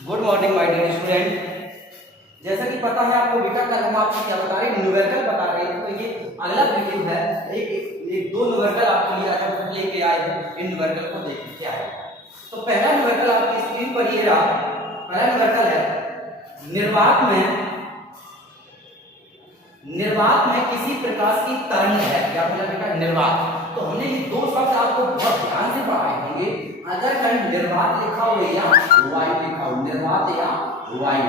Good morning my dear student. जैसा कि पता है आपको बेटा, कल हम आपको क्या बता रहे हैं, न्यूमेरिकल बता रहे हैं। तो ये अगला वीडियो है, एक दो न्यूमेरिकल आपके लिए आज लेके आए हैं। इन न्यूमेरिकल को देखिए क्या है। तो पहला न्यूमेरिकल आपकी स्क्रीन पर ये रहा। पहला न्यूमेरिकल है निर्वात में किसी प्रकार की तरंग है। क्या बोला बेटा? निर्वात। तो हमने ये दो शब्द आपको बहुत ध्यान से पढ़ाए होंगे। अगर कहीं निर्वात लिखा हो या वायु लिखा हो, निर्वात या वायु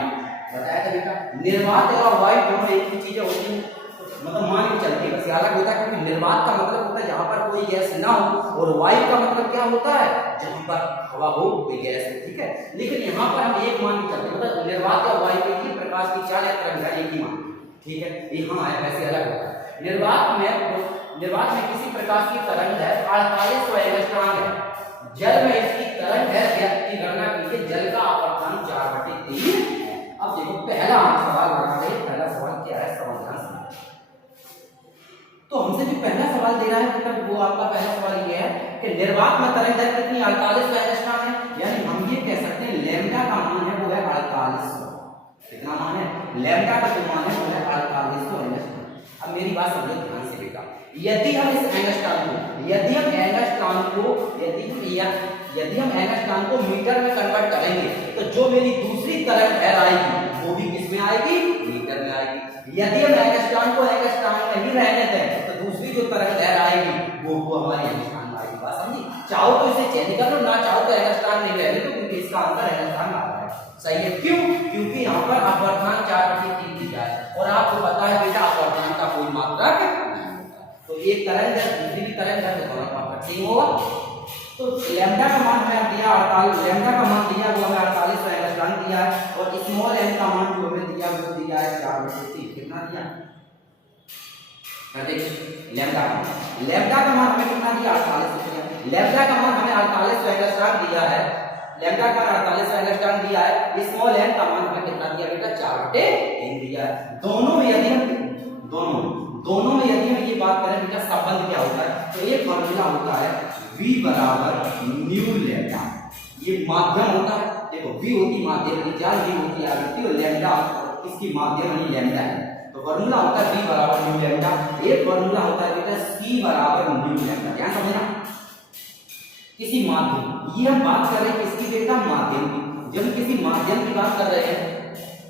बताया था बेटा। निर्वात या वायु दोनों एक ही चीजें होती हैं, मतलब मान के चलती है, बस अलग होता है। क्योंकि निर्वात का मतलब होता है जहां पर कोई गैस ना हो, और वायु का मतलब क्या होता है? जहां पर हवा हो, कोई गैस हो। ठीक है, लेकिन यहाँ पर हम एक मान के चलते हैं, मतलब निर्वात या वायु के लिए प्रकाश की चाल या तरंग है एक ही मान। ठीक है, यहाँ आया वैसे अलग होता है। निर्वात में किसी प्रकार की तरंग है 4800 एंगस्ट्रॉम है। जल में इसकी तरंग है, व्यक्त की गणना कीजिए। जल का अपवर्तन 4/3 है। अब देखो पहला सवाल बना रहे, पहला सवाल क्या है, समझना। तो हमसे जो पहला सवाल दे रहा है बेटा, वो आपका पहला सवाल ये है कि निर्वात में तरंग दर कितनी 4800 एंगस्ट्रॉम है। यानी हम ये कह सकते हैं लैम्डा का मान है वो है 4800। कितना मान है? लैम्डा का जो मान है वो है 4800 एंगस्ट्रॉम। अब मेरी बात समझो ध्यान से बेटा। यदि हम एंगस्ट्रॉम को मीटर में कन्वर्ट करेंगे, तो जो मेरी दूसरी तरंग है आएगी वो भी किस में आएगी? मीटर में आएगी। यदि हम एंगस्ट्रॉम को एंगस्ट्रॉम में ही रहने दें, तो दूसरी जो तरंग लहर आएगी वो हमारी एंगस्ट्रॉम में आएगी। बात समझी? चाहो तो इसे चेंज कर लो, ना चाहो तो एंगस्ट्रॉम नहीं रहने दो, क्योंकि इसका आंसर एंगस्ट्रॉम आ रहा है। सही है। क्यों? क्योंकि यहाँ पर अपवर्तनांक 4/3 दिया है, और आपको पता है बेटा अपवर्तनांक का कोई मात्रक नहीं होता। तो एक तरंग है, दूसरी भी तरंग है, तो दोनों का मात्रक सेम होगा। तो लैम्डा का मान हमें दिया 48, लैम्डा का मान दिया वो हमें 4800 एंगस्ट्रॉम दिया है, और स्मॉल एन का मान जो हमें दिया वो दिया है 4/3। कितना दिया? देखिए लैम्डा का मान हमें कितना दिया? 4800 दिया। लैम्डा का मान हमें 4800 एंगस्ट्रॉम दिया है, लैम्डा का 4800 एंगस्ट्रॉम दिया है। स्मॉल एन का मान हमें कितना दिया बेटा? 4/3 दिया है। दोनों में यदि हम ये बात करें बेटा, संबंध क्या होता है? तो ये फॉर्मूला होता है V बराबर न्यू लैम्डा। ये माध्यम होता है। देखो V होती माध्यम की चाल, V होती आवृत्ति, और लैम्डा इसकी माध्यम यानी लैम्डा है। तो फॉर्मूला होता है V बराबर न्यू लैम्डा। एक फॉर्मूला होता है बेटा C बराबर न्यू लैम्डा। ध्यान समझना, किसी माध्यम, ये हम बात कर रहे हैं किसकी बेटा? माध्यम की। जब किसी माध्यम की बात कर रहे हैं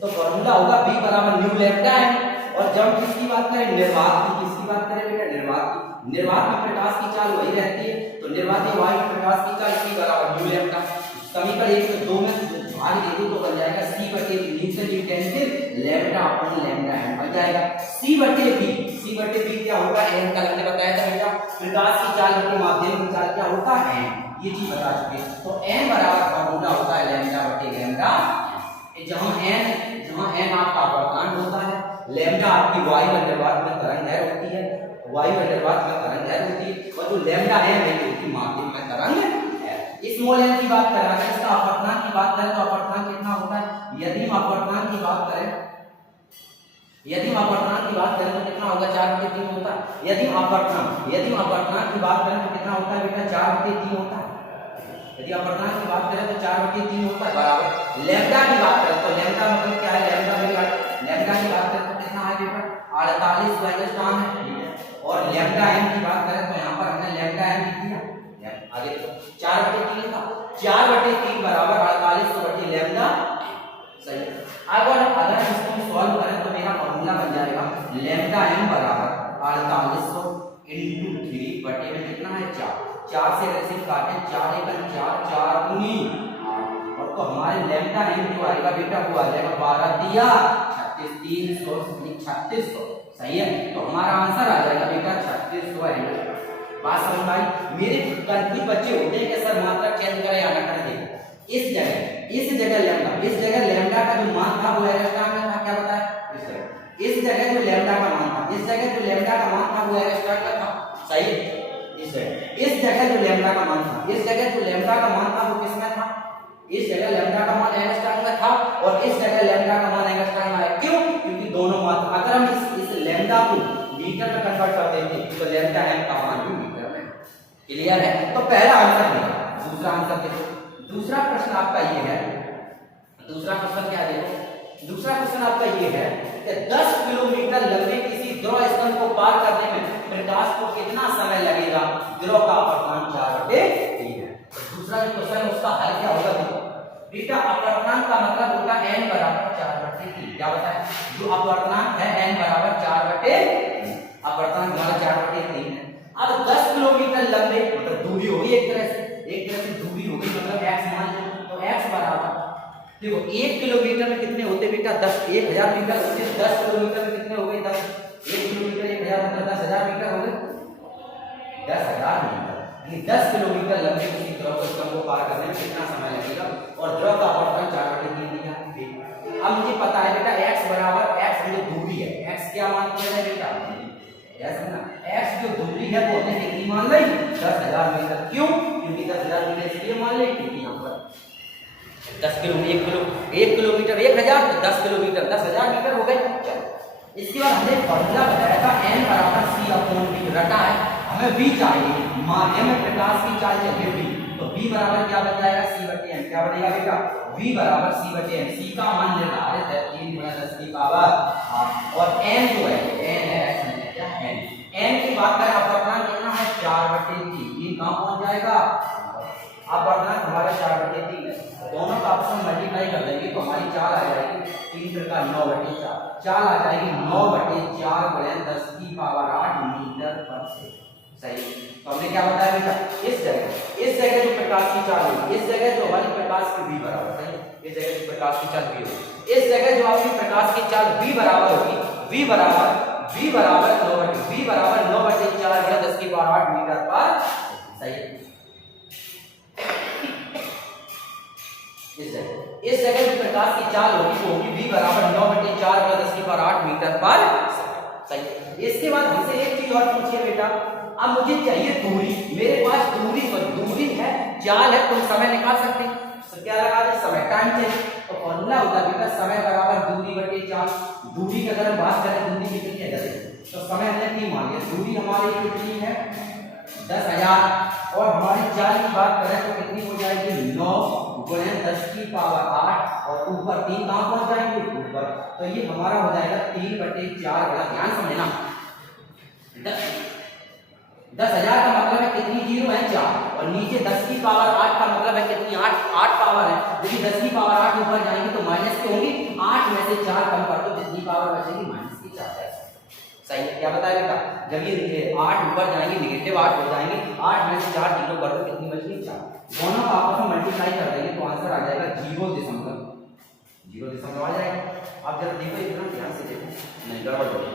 तो फॉर्मूला होगा V बराबर न्यू लैम्डा है। और जब किसकी बात करें? निर्वात की। किसकी बात करें बेटा? निर्वात की। निर्वात में प्रकाश की चाल वही रहती है, तो निर्वात या वायु प्रकाश की चाल C बराबर न्यू लैम्डा। समीकरण 1 से 2 में भाग दे दो तो बन जाएगा C/V से cancel, lambda upon lambda n बन जाएगा। C/V क्या होगा? n का हमने बताया था बेटा, प्रकाश की चाल के माध्यम की चाल क्या होता है? ये चीज बता चुके हैं। तो n बराबर फॉर्मूला होता है लैम्डा/लैम्डा। जहां n आपका अपवर्तनांक होता है, लैम्डा आपकी वायु अंतर्वात में तरंग दैर्घ्य होती है, वायु अंतर्वात में तरंग दैर्घ्य होती है, और जो लैम्डा है वो होती माध्यम में तरंग है। स्मॉल एन की बात कर रहा है, इसका अपवर्तनांक की बात करें तो अपवर्तनांक कितना होता है? यदि हम अपवर्तनांक की बात करें तो कितना होगा? 4/3 होता है। यदि हम अपवर्तनांक की बात करें तो कितना होता है बेटा? 4/3 होता है। यदि अपवर्तनांक की बात करें तो 4/3 होता है, बराबर। लैम्डा की बात करें तो लैम्डा मतलब क्या है? लैम्डा की बात करें तो कितना है बेटा? 4800 एंगस्ट्रॉम है। और लैम्डा n की बात करें तो यहाँ पर हमने लैम्डा n लिख दिया। आगे तो 4/3 था, 4/3 बराबर 4800 लैम्डा। सही है। अगर इसको सॉल्व करें तो मेरा फॉर्मूला बन जाएगा लैम्डा n बराबर 4800 × 3 बटे में कितना है? 4 से अगर सिर्फ काटे 4 × 4 4 दूनी 8, और तो हमारे लैम्डा n जो आएगा बेटा वो आ जाएगा 12 दिया 36 300 सही है। तो हमारा आंसर आ जाएगा बेटा 3600 एंगस्ट्रॉम। बात समझ आई? मेरे कंफ्यूज बच्चे होते हैं कि सर मात्रा चेंज करें या ना करें। देखो इस जगह लैम्डा का जो मान था वो एंगस्ट्रॉम में था। क्या बताया? इस जगह जो लैम्डा का मान था वो एंगस्ट्रॉम में था। सही है। इस जगह जो लैम्डा का मान था वो किस में था? इस जगह लैम्डा का मान एंगस्ट्रॉम में था, और इस जगह लैम्डा का मान एंगस्ट्रॉम में है। क्यों? क्योंकि दोनों मात्रा, अगर हम इस लैम्डा को मीटर में कन्वर्ट कर देते तो लैम्डा m का मान भी मीटर में। क्लियर है? तो पहला आंसर है। दूसरा आंसर देखो, दूसरा प्रश्न आपका ये है, दूसरा क्वेश्चन क्या है देखो, दूसरा क्वेश्चन आपका ये है कि 10 किलोमीटर लंबे किसी ध्रुव स्थल को पार करने में प्रकाश को कितना समय लगेगा। ध्रुव का अपवर्तनांक 4/3 है। दूसरा जो क्वेश्चन है उसका हल क्या होगा देखो बेटा, अपवर्तनांक का मतलब होगा n बराबर 4/3। क्या बताया, जो अपवर्तनांक है n बराबर 4/3, अपवर्तनांक हमारा 4/3 है। अब 10 किलोमीटर लंबे मतलब दूरी होगी एक तरह से दूरी होगी मतलब x मान लो, तो x बराबर देखो 1 किलोमीटर में कितने होते बेटा 1000 मीटर होते, 10 किलोमीटर में कितने हो गए 10, 1 किलोमीटर 1000 मतलब 10,000 मीटर हो गए, 10,000 मीटर। 10 किलोमीटर लंबे किसी ध्रुव स्थल को पार करने में कितना समय लगेगा और ध्रुव का अपवर्तन 4/3 दिया है। अब मुझे पता है बेटा x बराबर x जो दूरी है, x क्या मान लिया है बेटा, यस ना, x जो दूरी है वो हमने कितनी मान ली 10,000 मीटर। क्यों, क्योंकि 10,000 मीटर इसलिए मान ली क्योंकि यहाँ पर 1 किलोमीटर 1000 तो 10 किलोमीटर 10,000 मीटर हो गए। चलो इसके बाद हमने फॉर्मूला बताया था n बराबर c/v रटा है, हमें v चाहिए, माध्यम में प्रकाश की चाल चाहिए v, तो v बराबर क्या बन जाएगा c/m। क्या बनेगा बेटा, v बराबर c/m। c का मान निर्धारित है 3 × 10 की पावर 8 और n जो है n है क्या n की बात करें अपवर्तनांक कितना है 4/3, ये कहां पहुंच जाएगा, अपवर्तनांक हमारा 4/3 है। दोनों का आपस में मल्टीप्लाई कर देंगे तो हमारी चाल आ जाएगी 3 का 9/4, चाल आ जाएगी 9/4 × 10 की पावर 8 मीटर पर सेकंड। सही, तो हमने क्या बताया बेटा, इस जगह जो प्रकाश की चाल होगी, इस जगह जो हमारी प्रकाश की v बराबर, सही, इस जगह जो प्रकाश की चाल v होगी, इस जगह जो आपकी प्रकाश की चाल v बराबर होगी, v बराबर 9/4 × 10 की पावर 8 मीटर पर। सही, इस जगह जो प्रकाश की चाल होगी वो होगी v बराबर 9/4 × 10 की पावर 8 मीटर पर सेकंड। सही, इसके बाद हमसे एक चीज और पूछिए बेटा, अब मुझे चाहिए दूरी, मेरे पास दूरी है, चाल है, तुम समय निकाल सकते हैं, तो क्या लगा दे समय, टाइम चाहिए, तो फॉर्मूला होता है बेटा समय बराबर दूरी/चाल। दूरी की अगर हम बात करें दूरी कितनी है 10, तो समय हमने 3 मान लिया, दूरी हमारी कितनी है 10,000 और हमारी चाल की बात करें तो कितनी हो जाएगी 9 × 10 की पावर 8 और ऊपर 3 कहां पहुंच जाएंगे ऊपर, तो ये हमारा हो जाएगा 3/4 बड़ा ध्यान समझना, 10,000 का मतलब है कितनी जीरो है 4 और नीचे 10 की पावर 8 का मतलब है कितनी 8 पावर है, यदि 10 की पावर 8 ऊपर जाएंगे तो माइनस की होगी, 8 में से 4 कम कर दो कितनी पावर बचेगी -4। सही है, क्या बताया बेटा, जब ये 8 ऊपर जाएंगे -8 हो जाएंगे, 8 में से 4 जीरो कर दो कितनी बचेगी 4, दोनों का आपस में मल्टीप्लाई कर देंगे तो आंसर आ जाएगा 0.0 आ जाएगा। आप जरा देखो इतना ध्यान से देखो, नहीं गड़बड़ हो गई,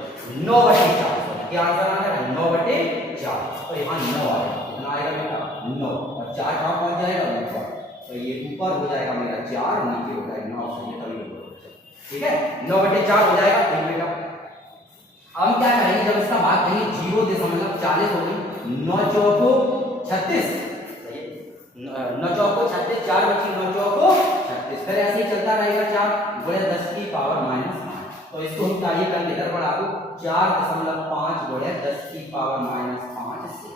9/4 क्या आंसर आ जाएगा 9/4, तो यहाँ 9 आएगा, कितना आएगा बेटा 9 और 4 कहाँ पहुंच जाएगा ऊपर, तो ये ऊपर हो जाएगा मेरा 4 नीचे हो जाएगा 9, सही है, ठीक है 9/4 हो जाएगा। ठीक बेटा, हम क्या करेंगे जब इसका भाग करेंगे 0.40 हो गई, 9 चौको 36, सही है, 9 चौको 36, 4 बची 9 चौको 36, फिर ऐसे ही चलता रहेगा 4 × 10 की पावर -5, तो इसको हम कार्य करके इधर बढ़ा दो 4.5 × 10 की पावर -5 से,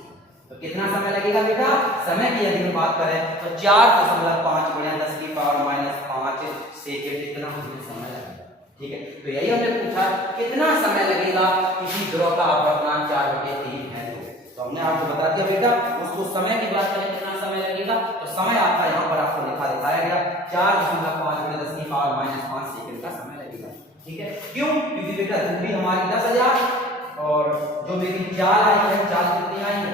तो कितना समय लगेगा बेटा, समय की यदि हम बात करें तो 4.5 × 10 की पावर -5 सेकंड कितना समय लगेगा। ठीक है, तो यही हमने पूछा कितना समय लगेगा किसी ध्रुव का अपवर्तनांक 4/3 है, तो हमने आपको बता दिया बेटा, उसको समय की बात करें कितना समय लगेगा, तो समय आपका यहाँ पर आपको दिखाया गया 4.5 × 10 की पावर -5 सेकंड का समय लगेगा। ठीक है, क्यों, क्योंकि बेटा दूरी हमारी 10,000 और जो मेरी चाल आई है, चाल कितनी आई है,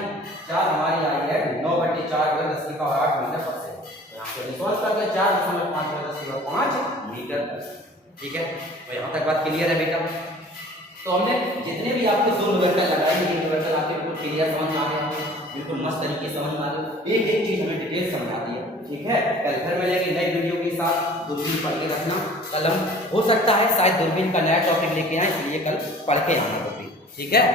चाल हमारी आई है 9/4 × 10 की पावर 8 मीटर पर सेकंड, यहाँ पे सॉल्व करके 4.5 × 10 की पावर 5 मीटर पर सेकंड। ठीक है, तो यहाँ तक बात क्लियर है बेटा, तो हमने जितने भी आपको 2 न्यूमेरिकल लगाए ये न्यूमेरिकल आपके बिल्कुल क्लियर समझ में आ गया, बिल्कुल मस्त तरीके से समझ में आ गया, एक चीज हमें डिटेल समझा दी है। ठीक है, कल फिर मिलेंगे नई वीडियो के साथ, दूरबीन पढ़ के रखना, कल हम हो सकता है शायद दूरबीन का नया टॉपिक लेके आए, इसलिए कल पढ़ के आना होगी। ठीक है।